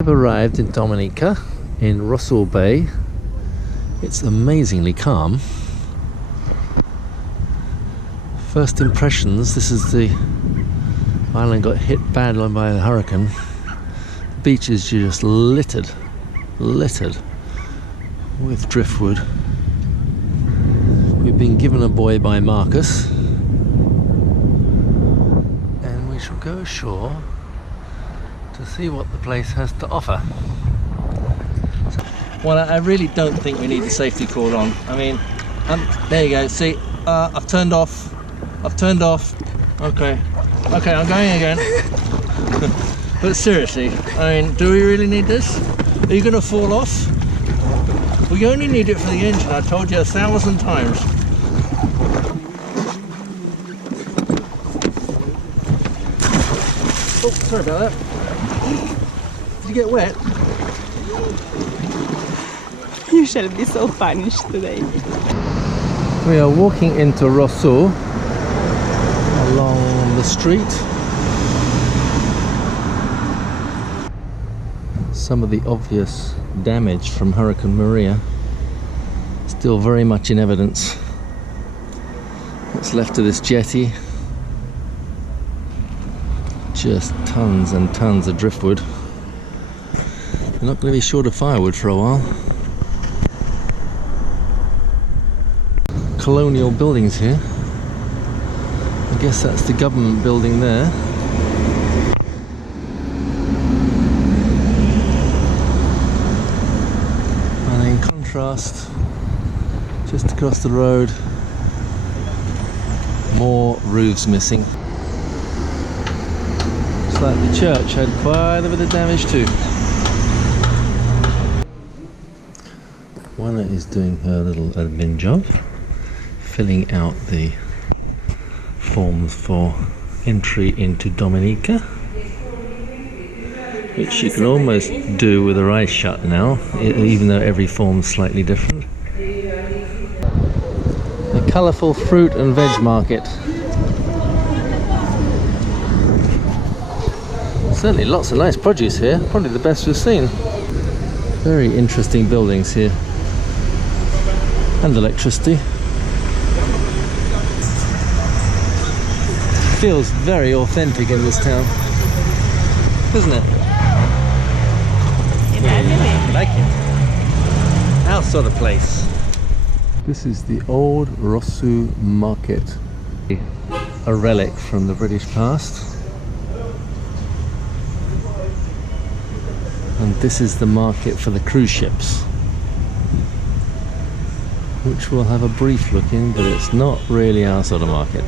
We've arrived in Dominica in Rosalee Bay. It's amazingly calm. First impressions, this is the island got hit badly by a hurricane. The beach is just littered with driftwood. We've been given a buoy by Marcus and we shall go ashore to see what the place has to offer. Well, I really don't think we need the safety cord on. I mean, there you go. See, I've turned off. Okay, I'm going again. But seriously, I mean, do we really need this? Are you going to fall off? We only need it for the engine. I told you 1,000 times. Oh, sorry about that. Did you get wet? You shall be so punished today. We are walking into Roseau along the street. Some of the obvious damage from Hurricane Maria still very much in evidence. What's left of this jetty? Just tons and tons of driftwood. We're not going to be short of firewood for a while. Colonial buildings here. I guess that's the government building there. And in contrast, just across the road, more roofs missing. Looks like the church had quite a bit of damage too. Juana is doing her little admin job, filling out the forms for entry into Dominica, which you can almost do with her eyes shut now, even though every form's slightly different. A colourful fruit and veg market. Certainly lots of nice produce here, probably the best we've seen. Very interesting buildings here. And electricity. Feels very authentic in this town, doesn't it? I like it. Our sort of place. This is the old Roseau market, a relic from the British past. And this is the market for the cruise ships, which we'll have a brief look in, but it's not really our sort of market.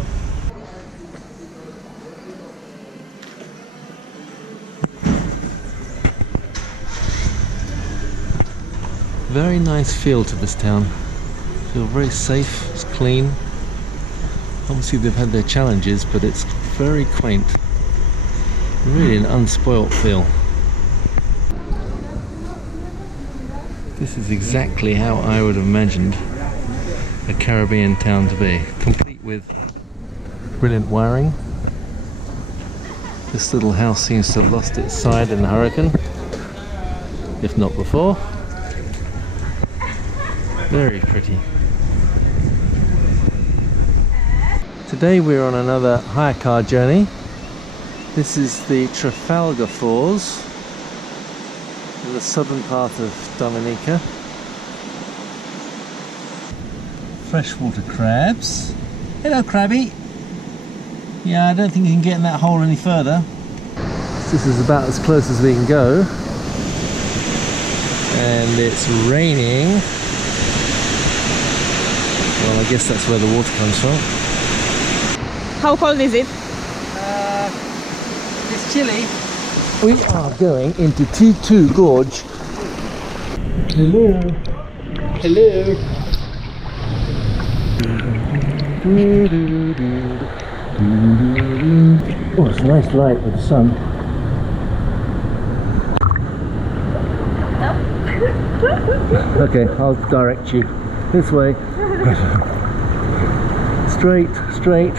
Very nice feel to this town. Feel very safe, it's clean. Obviously they've had their challenges, but it's very quaint. Really an unspoilt feel. This is exactly how I would have imagined a Caribbean town to be, complete with brilliant wiring. This little house seems to have lost its side in the hurricane, if not before. Very pretty. Today we're on another hire car journey. This is the Trafalgar Falls in the southern part of Dominica. Freshwater crabs. Hello, crabby. Yeah, I don't think you can get in that hole any further. This is about as close as we can go. And it's raining. Well, I guess that's where the water comes from. How cold is it? It's chilly. We are going into Titou Gorge. Hello. Hello. Oh, it's a nice light with the sun. Okay, I'll direct you. This way. Straight, straight.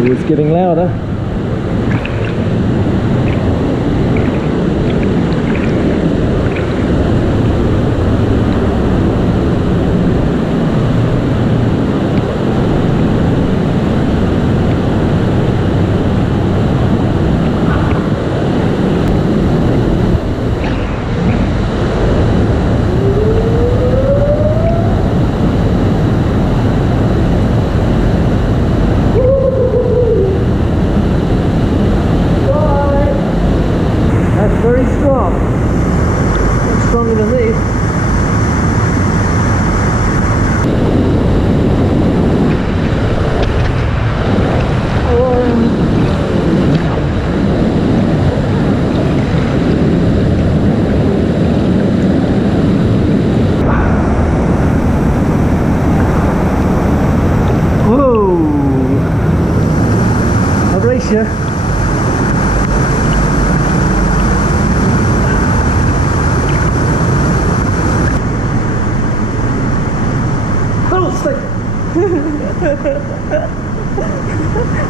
It's getting louder.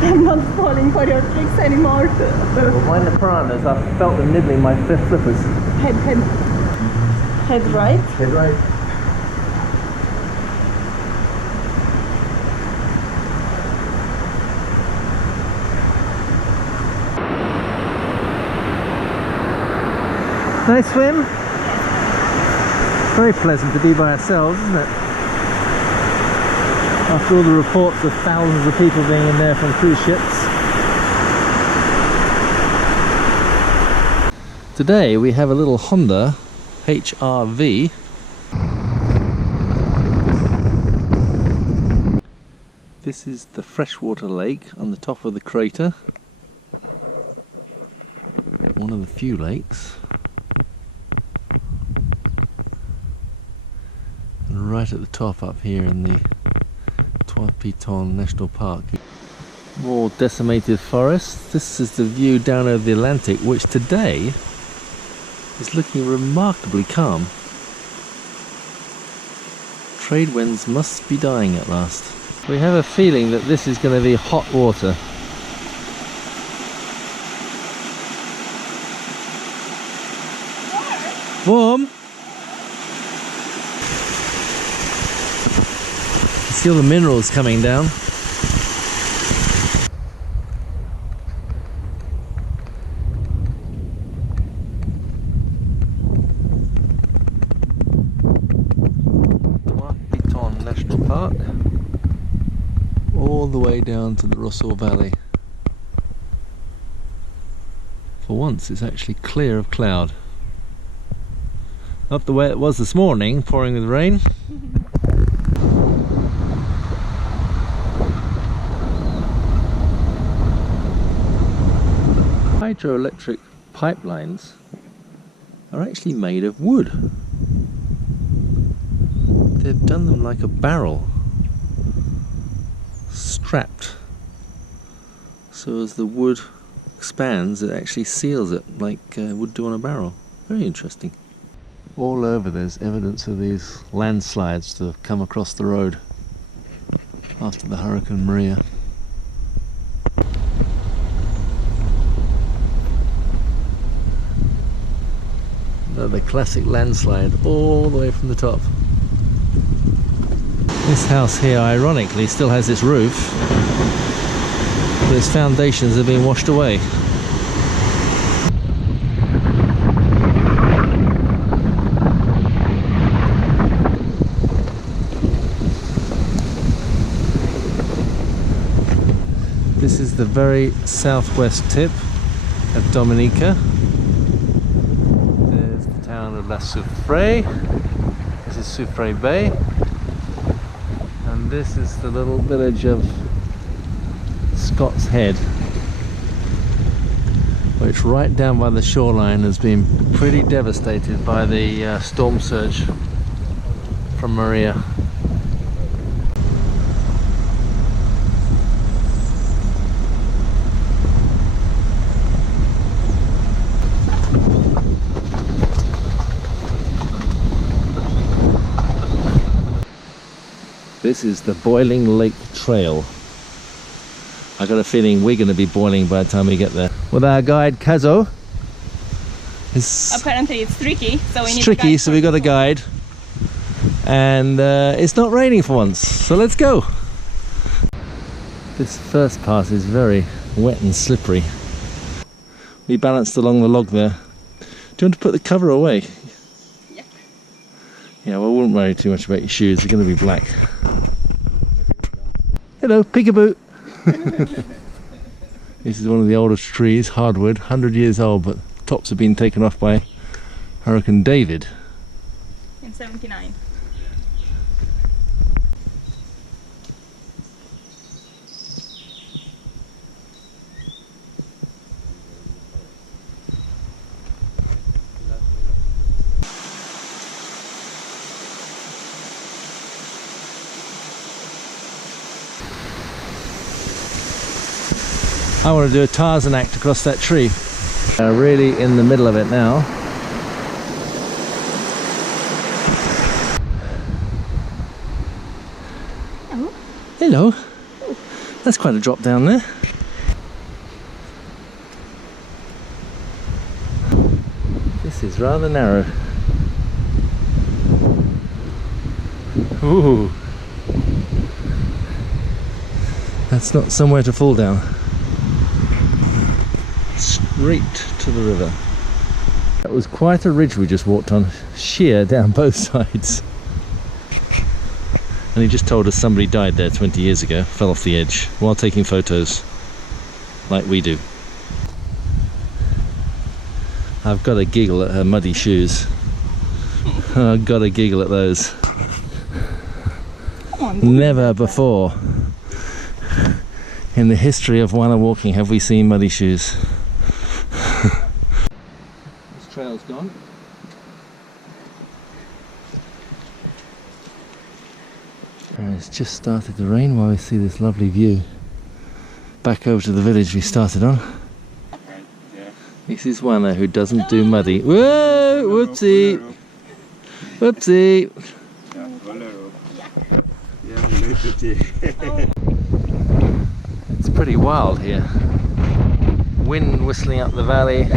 I'm not falling for your tricks anymore. Well, mind the piranhas, I felt them nibbling my flippers. Head right. Head right. Nice swim. Very pleasant to be by ourselves, isn't it? After all the reports of thousands of people being in there from cruise ships. Today we have a little Honda HR-V. This is the freshwater lake on the top of the crater. One of the few lakes. And right at the top up here in the ep18 National Park. More decimated forests. This is the view down over the Atlantic, which today is looking remarkably calm. Trade winds must be dying at last. We have a feeling that this is going to be hot water. Warm? See all the minerals coming down. ep18 National Park, all the way down to the Roseau Valley. For once it's actually clear of cloud. Not the way it was this morning, pouring with rain. Hydroelectric pipelines are actually made of wood. They've done them like a barrel, strapped, so as the wood expands it actually seals it like would do on a barrel. Very interesting. All over there's evidence of these landslides that have come across the road after the Hurricane Maria. Another classic landslide all the way from the top. This house here ironically still has its roof, but its foundations have been washed away. This is the very southwest tip of Dominica. There's the town of La Sulphur. This is Sulphur Bay. And this is the little village of Scott's Head, which right down by the shoreline has been pretty devastated by the storm surge from Maria. This is the Boiling Lake Trail. I got a feeling we're going to be boiling by the time we get there. With our guide Kazo. Apparently it's tricky, so we need tricky, so we got a guide. And it's not raining for once, so let's go. This first part is very wet and slippery. We balanced along the log there. Do you want to put the cover away? Yeah. Yeah, well, I wouldn't worry too much about your shoes. They're going to be black. Hello, peekaboo. This is one of the oldest trees, hardwood, 100 years old, but tops have been taken off by Hurricane David. In 79. I want to do a Tarzan act across that tree. Really in the middle of it now. Hello. Hello. That's quite a drop down there. This is rather narrow. Ooh. That's not somewhere to fall down. Straight to the river. That was quite a ridge we just walked on, sheer down both sides. And he just told us somebody died there 20 years ago, fell off the edge while taking photos, like we do. I've got a giggle at her muddy shoes. I've got a giggle at those. Never before in the history of Wanna walking have we seen muddy shoes. This trail's gone. And it's just started to rain while we see this lovely view. Back over to the village we started on. This is Wanna who doesn't do muddy. Whoa! Whoopsie! Whoopsie! It's pretty wild here. Wind whistling up the valley,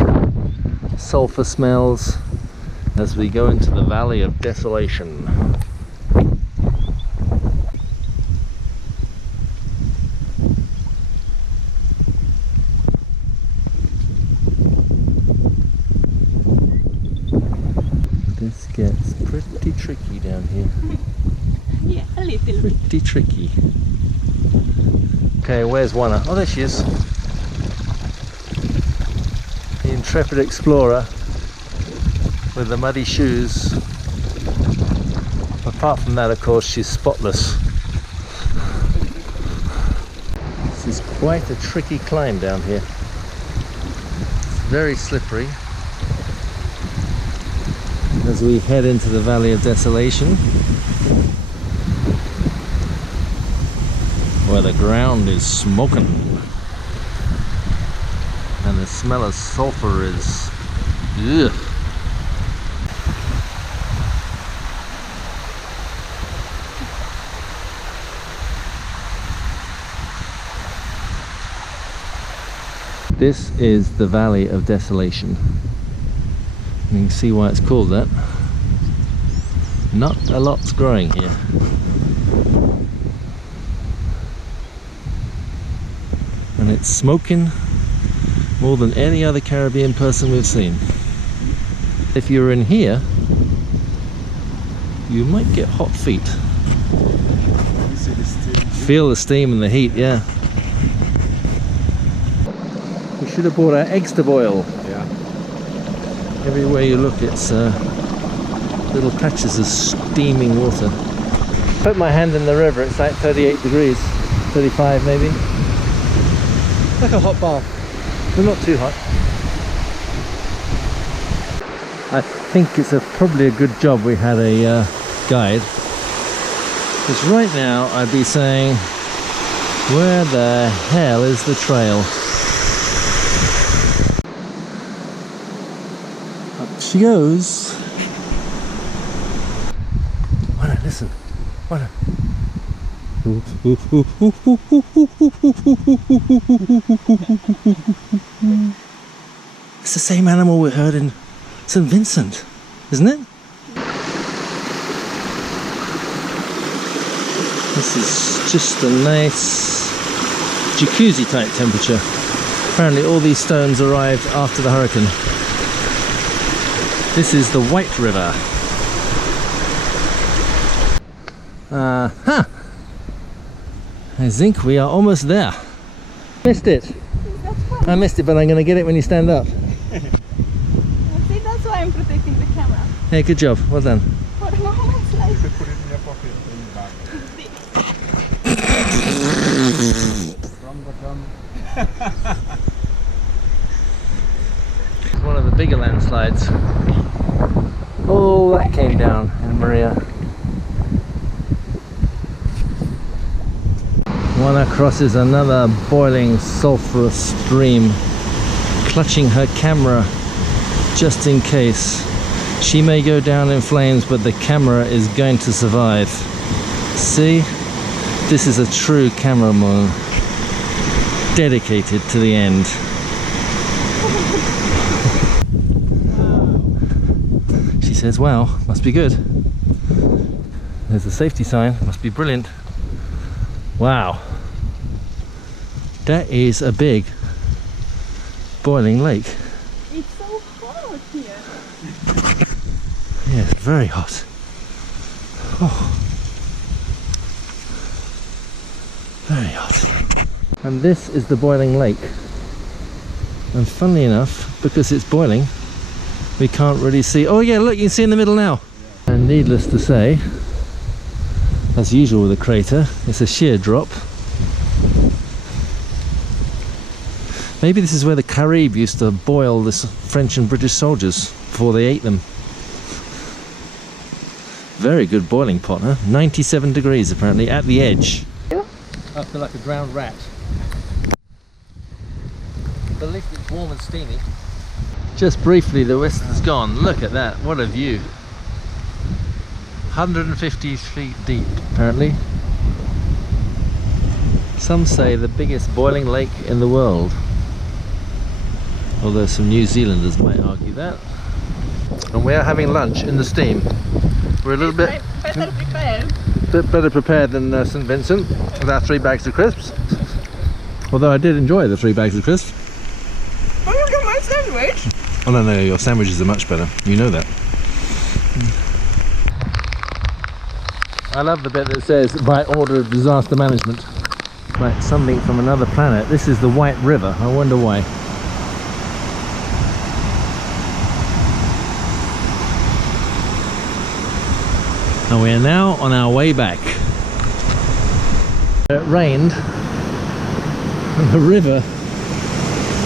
sulphur smells as we go into the Valley of Desolation. This gets pretty tricky down here. Yeah, a little bit. Pretty tricky. Okay, where's Wanna? Oh, there she is. The intrepid explorer with the muddy shoes. Apart from that, of course, she's spotless. This is quite a tricky climb down here. It's very slippery as we head into the Valley of Desolation, where the ground is smoking and the smell of sulphur is ugh. This is the Valley of Desolation. You can see why it's called that. Not a lot's growing here. And it's smoking more than any other Caribbean person we've seen. If you're in here, you might get hot feet. Feel the steam and the heat, yeah. We should have bought our eggs to boil. Yeah. Everywhere you look, it's little patches of steaming water. Put my hand in the river, it's like 38 degrees, 35 maybe. Like a hot bath, but not too hot. I think it's probably a good job we had a guide, because right now I'd be saying, where the hell is the trail? Up she goes. Wanna listen? Wanna? It's the same animal we heard in St. Vincent, isn't it? This is just a nice jacuzzi type temperature. Apparently all these stones arrived after the hurricane. This is the White River. I think we are almost there. Missed it. I missed it, but I'm going to get it when you stand up. See, that's why I'm protecting the camera. Hey, good job. Well done. For a moment, like... You could put it in your pocket in the bag. From the gun. It's one of the bigger landslides. Oh, that came down in Maria. Wanna crosses another boiling sulphurous stream, clutching her camera just in case. She may go down in flames, but the camera is going to survive. See? This is a true cameraman, dedicated to the end. She says, wow, must be good. There's a safety sign, must be brilliant. Wow. That is a big boiling lake. It's so hot here. Yeah, it's very hot. Oh. Very hot. And this is the boiling lake. And funnily enough, because it's boiling, we can't really see. Oh yeah, look, you can see in the middle now. Yeah. And needless to say, as usual with a crater, it's a sheer drop. Maybe this is where the Caribs used to boil the French and British soldiers before they ate them. Very good boiling pot, huh? 97 degrees apparently at the edge. I feel like a drowned rat. But at least it's warm and steamy. Just briefly, the west is gone. Look at that, what a view. 150 feet deep, apparently. Some say the biggest boiling lake in the world. Although some New Zealanders might argue that. And we are having lunch in the steam. We're a little bit better prepared than St. Vincent with our 3 bags of crisps. Although I did enjoy the 3 bags of crisps. Oh, look at my sandwich. Oh no, your sandwiches are much better. You know that. I love the bit that says, by order of disaster management. Like something from another planet. This is the White River. I wonder why. And we are now on our way back. It rained and the river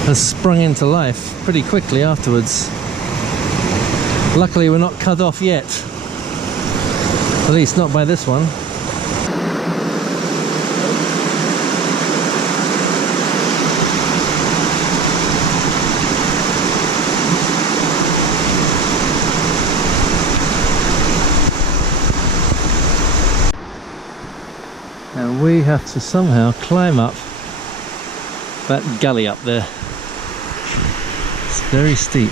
has sprung into life pretty quickly afterwards. Luckily we're not cut off yet. At least not by this one. And we have to somehow climb up that gully up there. It's very steep.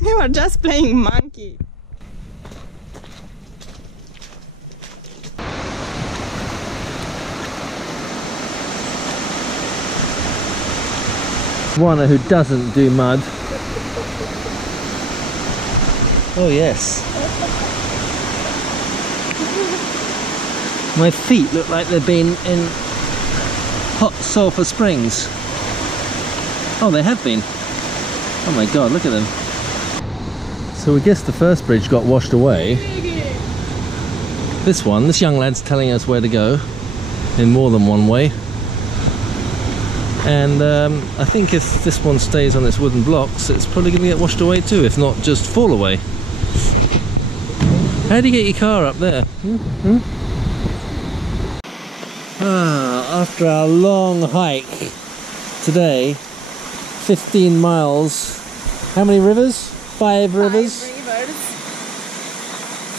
You are just playing monkey. One who doesn't do mud. Oh yes. My feet look like they've been in hot Sulphur Springs. Oh, they have been. Oh my god, look at them. So we guess the first bridge got washed away. This young lad's telling us where to go in more than one way. And I think if this one stays on its wooden blocks, it's probably going to get washed away too, if not just fall away. How do you get your car up there? After our long hike today, 15 miles, how many rivers? 5 rivers? 5 rivers,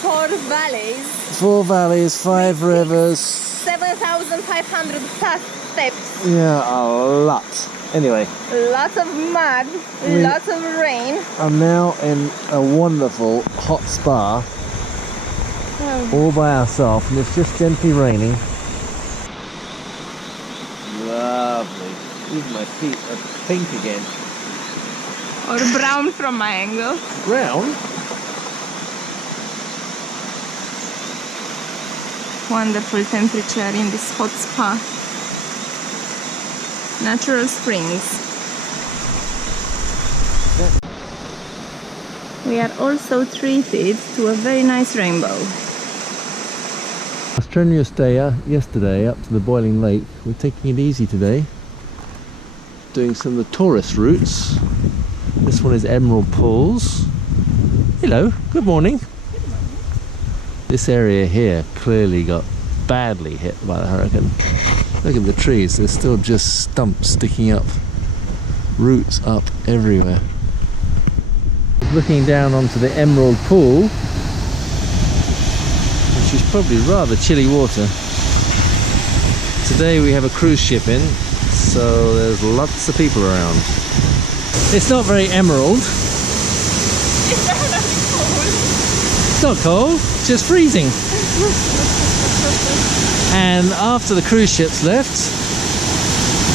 4 valleys. 4 valleys, 5 rivers. 7,500 plus steps. Yeah, a lot. Anyway. Lots of mud, lots of rain. I'm now in a wonderful hot spa, all by ourselves, and it's just gently raining. Lovely. Even my feet are pink again. Or brown from my angle. Brown? Wonderful temperature in this hot spa. Natural springs. We are also treated to a very nice rainbow. Let's strenuous day yesterday up to the boiling lake. We're taking it easy today, doing some of the tourist routes. This one is Emerald Pools. Hello, good morning. This area here clearly got badly hit by the hurricane. Look at the trees, there's still just stumps sticking up, roots up everywhere. Looking down onto the Emerald Pool, which is probably rather chilly water. Today we have a cruise ship in, so there's lots of people around. It's not very emerald. It's definitely cold. It's not cold, it's just freezing. And after the cruise ships left,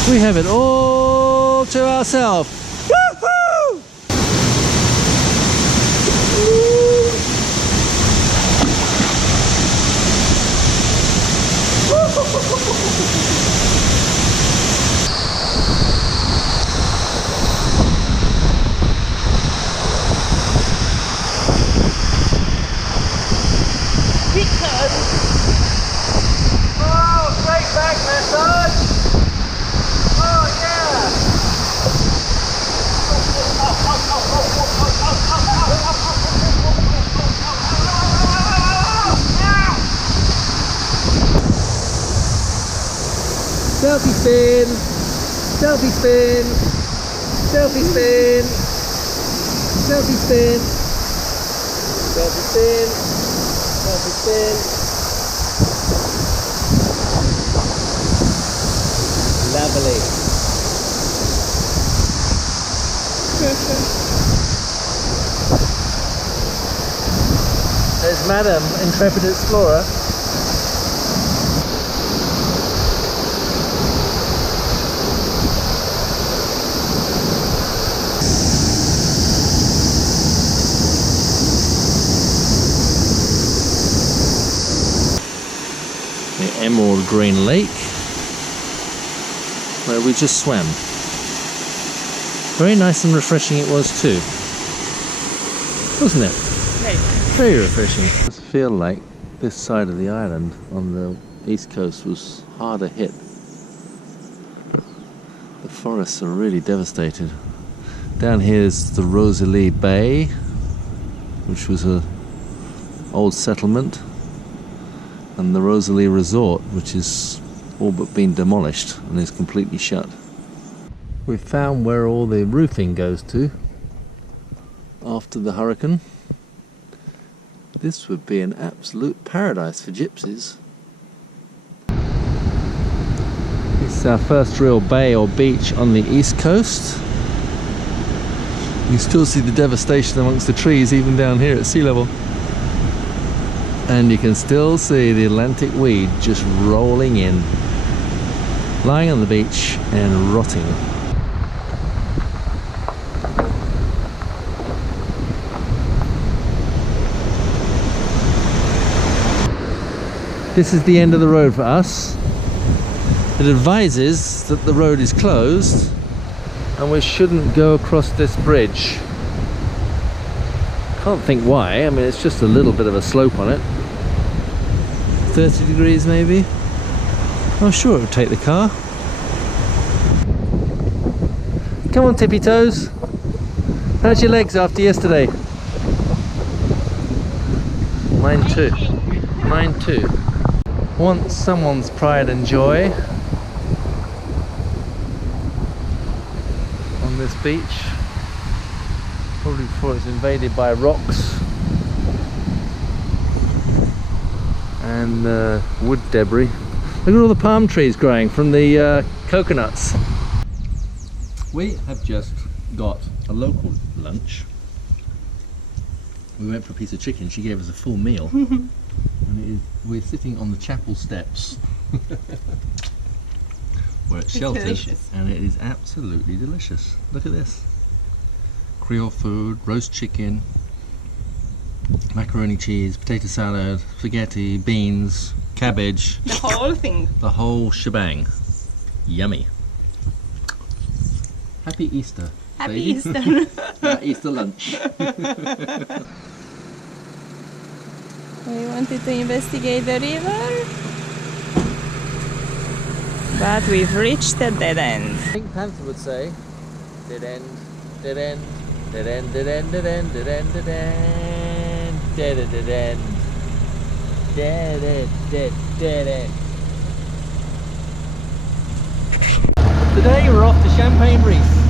we have it all to ourselves. Woohoo! Selfie spin, selfie spin, selfie spin, selfie spin, selfie spin, selfie spin. Lovely. There's Madam Intrepid Explorer. Emerald Green Lake, where we just swam. Very nice and refreshing it was too, wasn't it? Very refreshing. I feel like this side of the island on the east coast was harder hit. The forests are really devastated. Down here is the Rosalee Bay, which was an old settlement, and the Rosalee Resort, which is all but been demolished and is completely shut. We've found where all the roofing goes to after the hurricane. This would be an absolute paradise for gypsies. This is our first real bay or beach on the east coast. You still see the devastation amongst the trees even down here at sea level. And you can still see the Atlantic weed just rolling in, lying on the beach and rotting. This is the end of the road for us. It advises that the road is closed and we shouldn't go across this bridge. Can't think why. I mean, it's just a little bit of a slope on it. 30 degrees maybe. I'm sure it would take the car. Come on, tippy toes. How's your legs after yesterday? Mine too. Mine too. Want someone's pride and joy on this beach. Probably before it's invaded by rocks and wood debris. Look at all the palm trees growing from the coconuts. We have just got a local lunch. We went for a piece of chicken. She gave us a full meal. And we're sitting on the chapel steps where it's sheltered, delicious. And it is absolutely delicious. Look at this. Creole food, roast chicken, macaroni cheese, potato salad, spaghetti, beans, cabbage. The whole thing. The whole shebang. Yummy. Happy Easter. Happy baby. Easter. Easter lunch. We wanted to investigate the river. But we've reached a dead end. Pink Panther would say, dead end, dead end, dead end, dead end, dead end, dead end, dead end, dead end, dead end, dead end, dead, dead end. Today we're off to Champagne Reef.